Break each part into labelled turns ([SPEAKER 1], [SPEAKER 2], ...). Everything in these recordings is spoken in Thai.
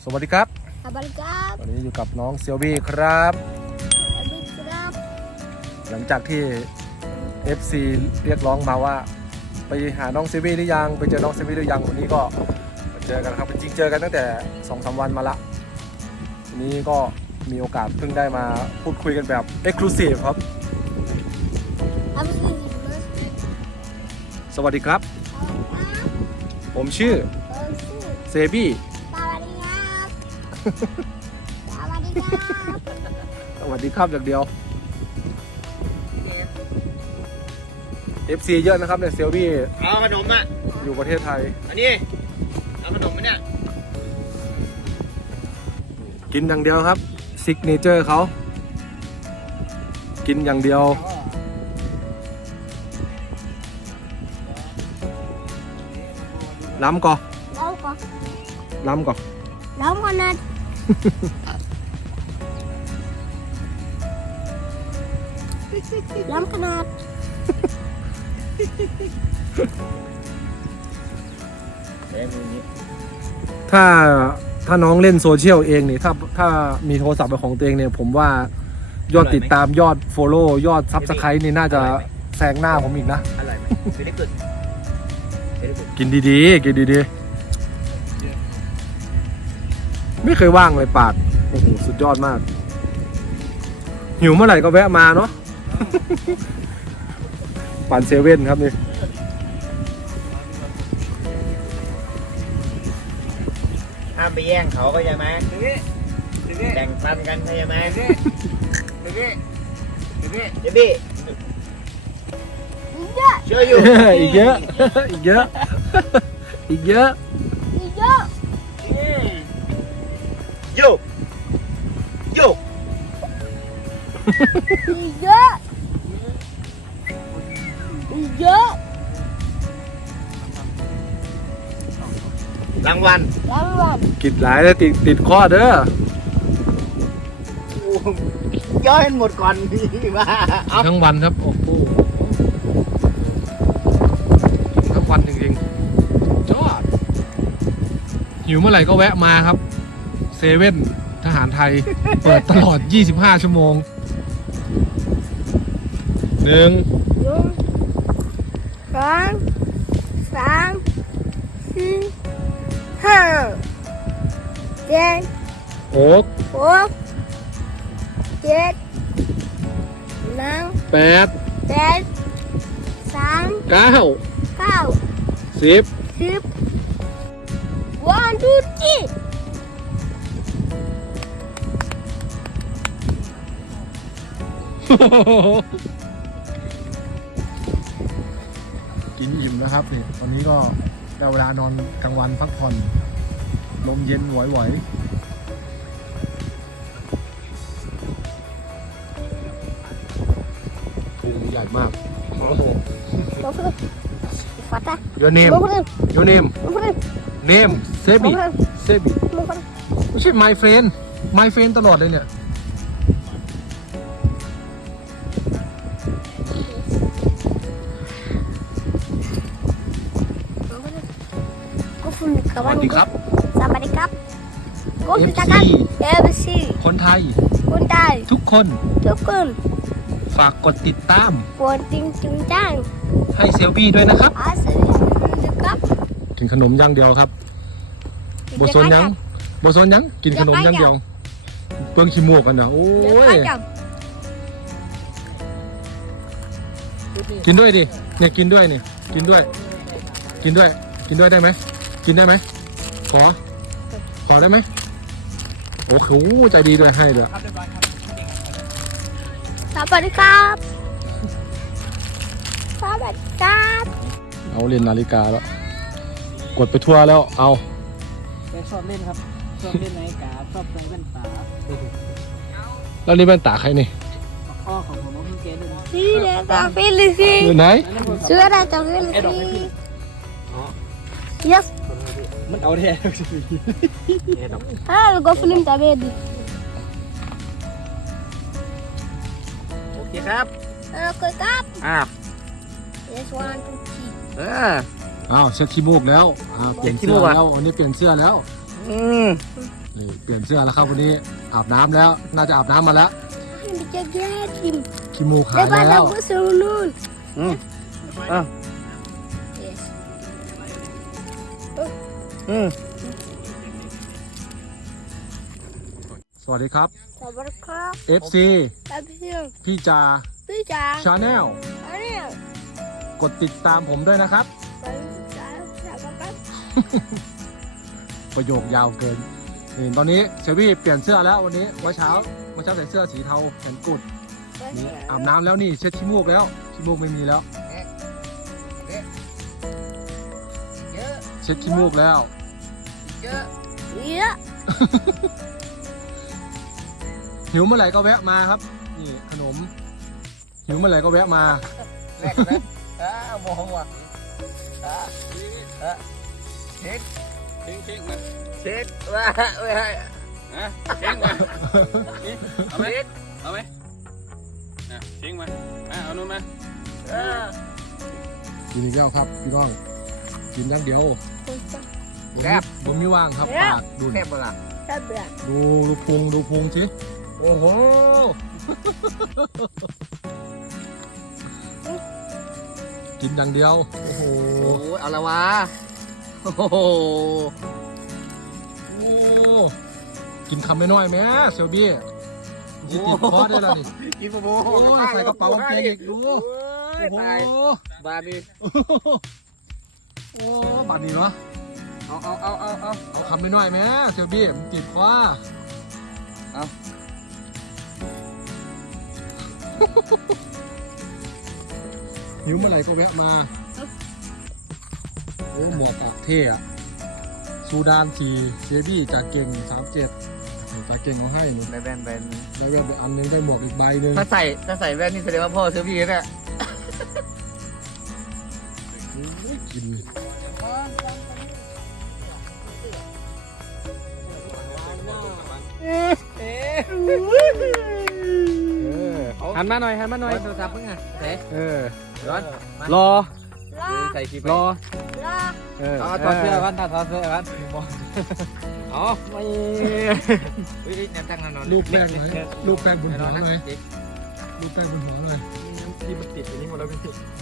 [SPEAKER 1] สวัสดีครับ
[SPEAKER 2] สวัสดีครับ
[SPEAKER 1] วันนี้อยู่กับน้องเซียวบี้ครับ
[SPEAKER 2] สวัสดีครับ
[SPEAKER 1] หลังจากที่ FC เรียกร้องมาว่าไปหาน้องเซียวบี้หรือยังไปเจอน้องเซียวบี้หรือยังวันนี้ก็มาเจอกันครับจริงๆเจอกันตั้งแต่ 2-3 วันมาละวันนี้ก็มีโอกาสเพิ่งได้มาพูดคุยกันแบบ Exclusive ครับ
[SPEAKER 2] I'm sleeping
[SPEAKER 1] สวัสดีครับ ผมชื่อเซบี้
[SPEAKER 2] สวัสดีครับสวัสดีครับ
[SPEAKER 1] สวัสดีครับอย่างเดียว FC เยอะนะครับเนี่ยเซียวบี้
[SPEAKER 3] เอาขนมอ่ะ
[SPEAKER 1] อยู่ประเทศไทย
[SPEAKER 3] อันนี้เอาขนมไหมเนี่ย
[SPEAKER 1] กินอย่างเดียวครับซิกเนเจอร์เขากินอย่างเดียวล้ำก่อ
[SPEAKER 2] แล้วก็
[SPEAKER 1] ล้ำก่อ
[SPEAKER 2] แล้วก็นัดล้ำขนาด
[SPEAKER 1] ถ้าน้องเล่นโซเชียลเองนี่ถ้ามีโทรศัพท์เป็นของตัวเองเนี่ยผมว่ายอดติดตามยอดโฟโล่ยอดซับสไครต์นี่น่าจะแซงหน้าผมอีกนะ
[SPEAKER 3] อะไรไหมเด็กเกิดเด็กเกิด
[SPEAKER 1] กินดีๆกินดีๆไม่เคยว่างเลยปากโอ้โหสุดยอดมากหิวเมื่อไหร่ก็แวะมาเนาะ ปั่นเซเว่นครับนี่
[SPEAKER 3] ห้ามไปแย่งเขาก็ใช่ไหมแบ่งปันกันใช่ไหมเจบี้
[SPEAKER 2] เยอะ
[SPEAKER 3] ช่วยอยู่
[SPEAKER 1] อีกเยอะ อีกเยอะ อีกเยอะ
[SPEAKER 2] เยอะ
[SPEAKER 3] โยกโยก
[SPEAKER 2] เยอะเยอะ
[SPEAKER 3] รางวัล
[SPEAKER 2] รางวัล
[SPEAKER 1] กินหลายแล้วติดข้อเด้อย่
[SPEAKER 3] อยหมดก่อนพี่มาเอา
[SPEAKER 1] ทั้งวันครับโอ้โหทั้งวันจริงๆจอดหิวเมื่อไหร่ก็แวะมาครับเซเว่นทหารไทย เปิดตลอด 25 ชั่วโมง1
[SPEAKER 2] หนึ่งสองสามสี่ห้าเจ็ด
[SPEAKER 1] โอ๊ก
[SPEAKER 2] หกเจ็ดหนึ่ง
[SPEAKER 1] 8
[SPEAKER 2] แปดสาม
[SPEAKER 1] 9
[SPEAKER 2] เก้า
[SPEAKER 1] 10
[SPEAKER 2] สิบ one two three
[SPEAKER 1] กินอิ่มนะครับนี่ตอนนี้ก็ได้เวลานอนกลางวันพักผ่อนลมเย็นไหวๆพุงใหญ่มาก
[SPEAKER 2] มาพูดฟัดอะ
[SPEAKER 1] Your name
[SPEAKER 2] มาพูด
[SPEAKER 1] Your name
[SPEAKER 2] มาพูด
[SPEAKER 1] name Sebi
[SPEAKER 2] มา
[SPEAKER 1] Sebi
[SPEAKER 2] พูด
[SPEAKER 1] ไม่ใช่ my friend my friend ตลอดเลยเนี่ย
[SPEAKER 2] ก็ฝุ่น
[SPEAKER 1] ส
[SPEAKER 2] กับ
[SPEAKER 1] วั
[SPEAKER 2] วั
[SPEAKER 1] ส
[SPEAKER 2] น
[SPEAKER 1] ดีครับ
[SPEAKER 2] สวัสดีครับก็ฝุ่นจากกัน FC
[SPEAKER 1] คนไทย
[SPEAKER 2] คนไทย
[SPEAKER 1] ทุกคน
[SPEAKER 2] ทุกคน
[SPEAKER 1] ฝากกดติดตาม
[SPEAKER 2] ปวดจริงจริงจัง
[SPEAKER 1] ให้เซลบี้ด้วยนะครับ
[SPEAKER 2] อาศัยนะครับ
[SPEAKER 1] กินขนมอย่างเดียวครับโบซนยังโบซนยังกินขนมอย่างเดียวเปลืองขี้มูกกันนะโอ้
[SPEAKER 2] เดี๋ยวย ไปจับ
[SPEAKER 1] กินด้วยดิเนี่ยกินด้วยนี่กินด้วย กินด้วย กินด้วยได้ไหมกินได้ไหมขอได้ไหมโอ้โหใจดีด้วยให้เลย
[SPEAKER 2] สวัสดีครับสวัสดีครับ
[SPEAKER 1] เอาเรียนนาฬิกาแล้ว กดไปทั่วแล้วเอา
[SPEAKER 4] แกชอบเล่นครับ ชอบเล่นนาฬิกาชอบใส่แว่นตา
[SPEAKER 1] แล้วนี่แว่นตาใครนี่
[SPEAKER 4] พ่อของผมน้องพี่แกด้วยนะ
[SPEAKER 2] สีแดงกับฟิลิปปิน
[SPEAKER 1] อยู่
[SPEAKER 2] ส์
[SPEAKER 1] ไหน
[SPEAKER 2] เสื้อแดงกับฟิลิปปินส์ yes
[SPEAKER 4] มันเอาแท้
[SPEAKER 2] ah go film tapi di
[SPEAKER 3] โอเคครับ
[SPEAKER 2] ke kap
[SPEAKER 3] อ่า
[SPEAKER 2] yes one two three
[SPEAKER 1] อ้าวเช็ดขี้มูกแล้วเปลี่ยนเสื้อแล้ววันนี้เปลี่ยนเสื้อแล้ว
[SPEAKER 3] อืม
[SPEAKER 1] นี่เปลี่ยนเสื้อแล้วครับวันนี้อาบน้ำแล้วน่าจะอาบน้ำมาแล้ว
[SPEAKER 2] มันจะแย่ทิม
[SPEAKER 1] ขี้มูกหา
[SPEAKER 2] แล้
[SPEAKER 1] ยว
[SPEAKER 2] บ้าน
[SPEAKER 1] แล้
[SPEAKER 2] เรา
[SPEAKER 1] ว
[SPEAKER 2] ก็สูนู่น
[SPEAKER 3] อืมอ่ะ
[SPEAKER 2] Yes
[SPEAKER 3] อืม
[SPEAKER 1] สวัสดีครับ
[SPEAKER 2] สวัสดีครับ
[SPEAKER 1] FC
[SPEAKER 2] ท่านผู้ชม
[SPEAKER 1] พี่จา
[SPEAKER 2] พี่จ๋า
[SPEAKER 1] ชาแนล
[SPEAKER 2] อันนี้
[SPEAKER 1] กดติดตามผมด้วยนะครับ
[SPEAKER 2] เป็นสาวสาวครับ
[SPEAKER 1] ประโยคยาวเกินนี่ตอนนี้เซวี่เปลี่ยนเสื้อแล้ววันนี้เมื่อเช้าใส่เสื้อสีเทาแขนกุดนี่อาบน้ำแล้วนี่เช็ดขี้มูกแล้วขี้มูกไม่มีแล้ว
[SPEAKER 3] เยอะ
[SPEAKER 1] เช็ดขี้มูกแล้ว
[SPEAKER 3] เยอะ
[SPEAKER 2] เยอะ
[SPEAKER 1] หิวเมื่อไหร่ก็แวะมาครับนี่ขนมหิวเมื่อไหร่ก็แวะมา
[SPEAKER 3] แรกนะมองว่ะเช็ด
[SPEAKER 4] เช็คมา
[SPEAKER 3] เช็ดว่าไม่ให้
[SPEAKER 4] ฮะเช็คมาเอาไหม
[SPEAKER 3] เช็ด
[SPEAKER 4] เอาไหมเช็คมาเอานู่นมา
[SPEAKER 1] กินอีกแล้วครับพี่น้องกินอย่างเดียว
[SPEAKER 3] แซ่บ
[SPEAKER 1] ผมไม่ว่างครับปากดู
[SPEAKER 3] แซ่บปะล่ะ
[SPEAKER 2] แซ่บเลย
[SPEAKER 1] ดูพุงสิโอ้โหกินอย่างเดียวโอ้โห
[SPEAKER 3] โอ้ยเอาละวะโอ้โห
[SPEAKER 1] โอ้กินคำไม่น้อยๆแม่เซลบี้จิติดคอได้แล้วนี่
[SPEAKER 3] กินโมโม
[SPEAKER 1] โอ้ยใส่กระเป๋ากางเกงอีกดูโอ้โห
[SPEAKER 3] ตายบาร์บี้
[SPEAKER 1] โอ้บัดนี้เนาะ เอาคำไม่น้อยๆแม่เซลบี้มันติดคอ
[SPEAKER 3] เอา
[SPEAKER 1] หิวเมื่อไหร่ก็แวะมาโอ้หมวกอะเท่อะซูดาน4เซบี้จากเก่ง37จากเก่งเขาให้หนู
[SPEAKER 3] แบนแบน
[SPEAKER 1] ได้แว่นไปอันนึงได้หมวกอีกใบหนึง
[SPEAKER 3] ถ้าใส่แว่นนี่แสดงว่าพ่อซื้อพี่เนี่ย
[SPEAKER 1] โอ้ยกินหันมาหน่อยหันมาหน่อย
[SPEAKER 3] โทรศัพท์เพิ่งอ่ะเสร็จ
[SPEAKER 1] ร้อน
[SPEAKER 3] รอ
[SPEAKER 2] รอ
[SPEAKER 3] ใส่คลิป
[SPEAKER 1] รอ
[SPEAKER 2] รอ
[SPEAKER 3] ถอดเสื้อกันถอดเสื้อกันอ๋อไม่อุ้ยแนวตั้งนอน
[SPEAKER 1] ลูกแป้งหน่อยลูกแป้งบนหัวหน่อยลูกแป้งบนหัวหน่อย
[SPEAKER 3] ที่มันติดอันนี้หมดแล้วพี่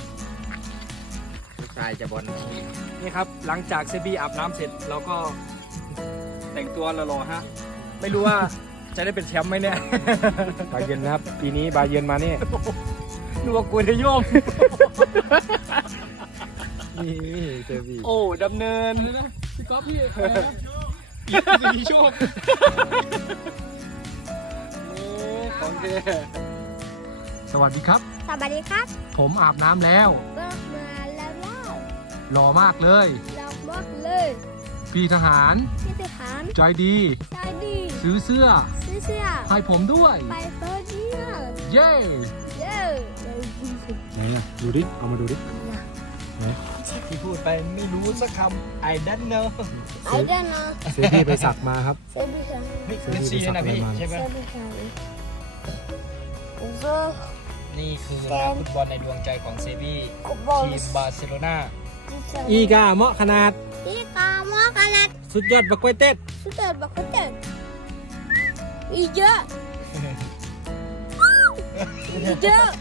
[SPEAKER 3] ชายจะบอล
[SPEAKER 4] นี่ครับหลังจากเซบีอาบน้ำเสร็จเราก็แต่งตัวรอฮะไม่รู้ว่าจะได้เป็นแชมป์ไหมเนี่ย
[SPEAKER 1] บาเย็นนะครับปีนี้บาเย็นมาเนี่ย
[SPEAKER 4] นึกว่ากูจะโยม
[SPEAKER 1] นี่เซบี
[SPEAKER 4] โอ้ดำเนินพี่ก๊อฟพี่สีโชคของเท่
[SPEAKER 1] สวัสดีครับ
[SPEAKER 2] สวัสดีครับ
[SPEAKER 1] ผมอาบน้ำแล้ว
[SPEAKER 2] ก็มาแล้วเล่า
[SPEAKER 1] หล่อมากเลย
[SPEAKER 2] เราบอกเลย
[SPEAKER 1] พี่ทหาร
[SPEAKER 2] พี่ทหาร
[SPEAKER 1] ใจดี
[SPEAKER 2] ใจดี
[SPEAKER 1] ซื้อเสื้อ
[SPEAKER 2] ซื้อเสื้อ
[SPEAKER 1] ให้ผมด้วย
[SPEAKER 2] ไปเปิดเนี่ย
[SPEAKER 1] เย้
[SPEAKER 2] เย้เลย
[SPEAKER 1] ไหนอ่ะดูดิ เอามาดูดิ
[SPEAKER 4] ที่พูดไปไม่รู้สักคำ I don't know
[SPEAKER 2] ไอ้เด้อนะ
[SPEAKER 1] เซบี้ไปสักมาครับ
[SPEAKER 2] เซบิชัน
[SPEAKER 4] เป็นซีนะพี่ใช่ไหม
[SPEAKER 2] เซบิชันโซ
[SPEAKER 4] นี่คือนักฟุตบอลในดวงใจของเซบี
[SPEAKER 2] กุบอล
[SPEAKER 4] ทีมบาร์เซโลนา
[SPEAKER 1] อีกาเหมาะขนาด
[SPEAKER 2] อีกามอกันละ
[SPEAKER 1] สุดยอดบักกล้วยเต้น
[SPEAKER 2] สุดยอดบักกะเตนอีเยอะอีเยอะ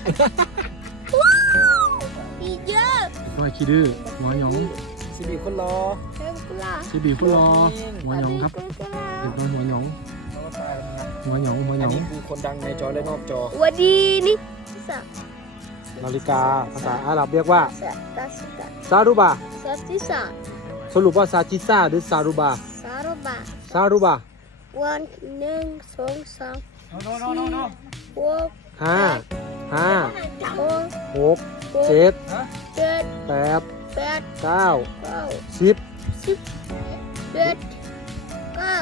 [SPEAKER 2] อีเยอะ
[SPEAKER 1] น้อยขี้ดื้อหัวหยอง
[SPEAKER 4] เซบีคนรอ
[SPEAKER 2] เซบิคุล่า
[SPEAKER 1] เซบีผู้รอหัวหยองครับเด็กน้อยหัวหยองหัวหยองหัวหย
[SPEAKER 4] อัน
[SPEAKER 1] อง
[SPEAKER 4] นี้คือคนดังในจอและนอกจอ
[SPEAKER 2] วันดีนี่สัก
[SPEAKER 1] นาฬิกาภาษาอาหรับเรียกว่า
[SPEAKER 2] สักตัสกัด
[SPEAKER 1] ซารุบะ
[SPEAKER 2] สักที่สัก
[SPEAKER 1] สรุปว่าซาจิซ่าหรือซารุบะ
[SPEAKER 2] สารบะ
[SPEAKER 1] ซารุบะ
[SPEAKER 2] วันหนึ่งสองสาม
[SPEAKER 4] โน่
[SPEAKER 2] หก
[SPEAKER 1] ห้า
[SPEAKER 2] หก
[SPEAKER 1] หกเจ็ด
[SPEAKER 2] เจ็ด
[SPEAKER 1] แปด
[SPEAKER 2] แปด
[SPEAKER 1] เก้า
[SPEAKER 2] เก้า
[SPEAKER 1] สิบ
[SPEAKER 2] สิบเจ็ดเก้า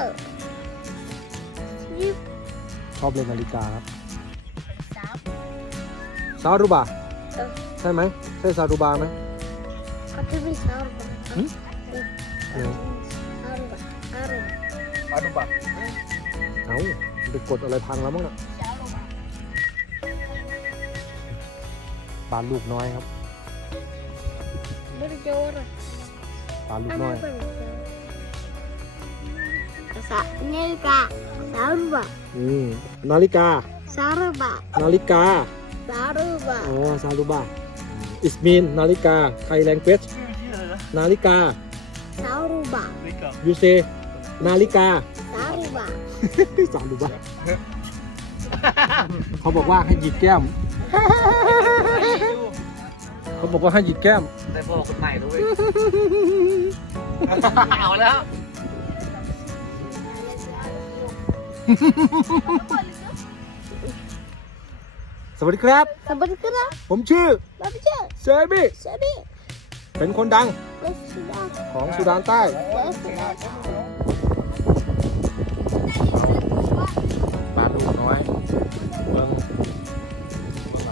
[SPEAKER 2] สิบ
[SPEAKER 1] ชอบเล่นนาฬิกาครับ
[SPEAKER 2] สาม
[SPEAKER 1] ซารุบะใช่ไหมใช่ซารุบะไหม
[SPEAKER 2] ก็จะมีสารบะ
[SPEAKER 1] หืม
[SPEAKER 2] สารบะสารบะ
[SPEAKER 4] ปาดุบัก
[SPEAKER 1] เอ้าไปกดอะไรพังแล้วมั้งน่ะปานลูกน้อยครับ
[SPEAKER 2] berjora
[SPEAKER 1] ปานลูกน้อย
[SPEAKER 2] anak berjora Saruba. Saruba.
[SPEAKER 1] นาฬิกา
[SPEAKER 2] Saruba.
[SPEAKER 1] นาฬิกา
[SPEAKER 2] Saruba.
[SPEAKER 1] อ๋อซาลูบา it mean นาฬิกา Thai language นาฬิกา
[SPEAKER 2] Saruba.
[SPEAKER 1] you say นาฬิกา
[SPEAKER 2] Saruba.
[SPEAKER 1] ซาลูบา เขาบอกว่าให้หยิกแก้ม เขาบอกว่าให้หยิกแก้ม
[SPEAKER 3] ได้พ่อคนใหม่ด้วยเอาแล้ว
[SPEAKER 1] สวัสดีครับ
[SPEAKER 2] Sabar kena.
[SPEAKER 1] ผมชื่อ
[SPEAKER 2] Baca.
[SPEAKER 1] เซบี้
[SPEAKER 2] Sabi.
[SPEAKER 1] เป็นคนดัง
[SPEAKER 2] Sudah.
[SPEAKER 1] ของสุดานใต้
[SPEAKER 2] Sudah.
[SPEAKER 1] ปลาลูกน้อยเมืองเรา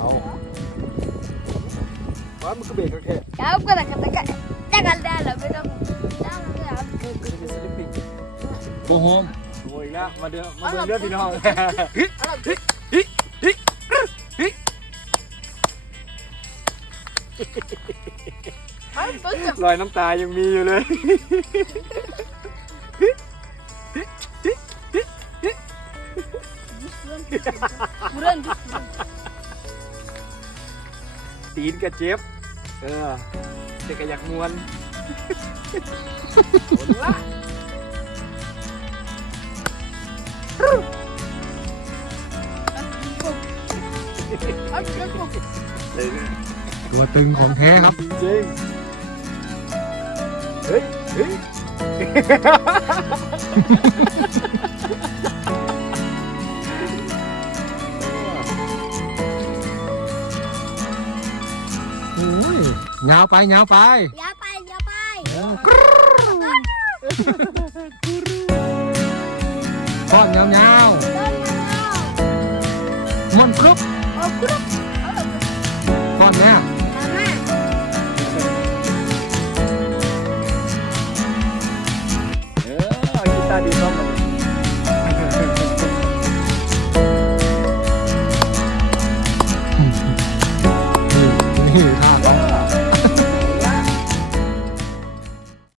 [SPEAKER 1] บ้านมันก็เบรกแค่
[SPEAKER 2] Kau kena katakan. Jangan dah lah. Jangan dah.
[SPEAKER 1] โบโฮม
[SPEAKER 4] โอ้ยแล้วมาเดือมาเดือเดือพี่น้อง รอยน้ำตายังมีอยู่เลย
[SPEAKER 2] Buran.
[SPEAKER 4] ตีนกับเจ็บเด็กก็อยากมวนละ
[SPEAKER 1] ตัวตึงของแท้ครับ
[SPEAKER 4] จริงเฮ้ยเฮ้ย
[SPEAKER 1] ยาวไปยาวไป
[SPEAKER 2] Ya pai, ya pai.
[SPEAKER 1] ก้อนยาว
[SPEAKER 2] Jangan.
[SPEAKER 1] ๆมันครบ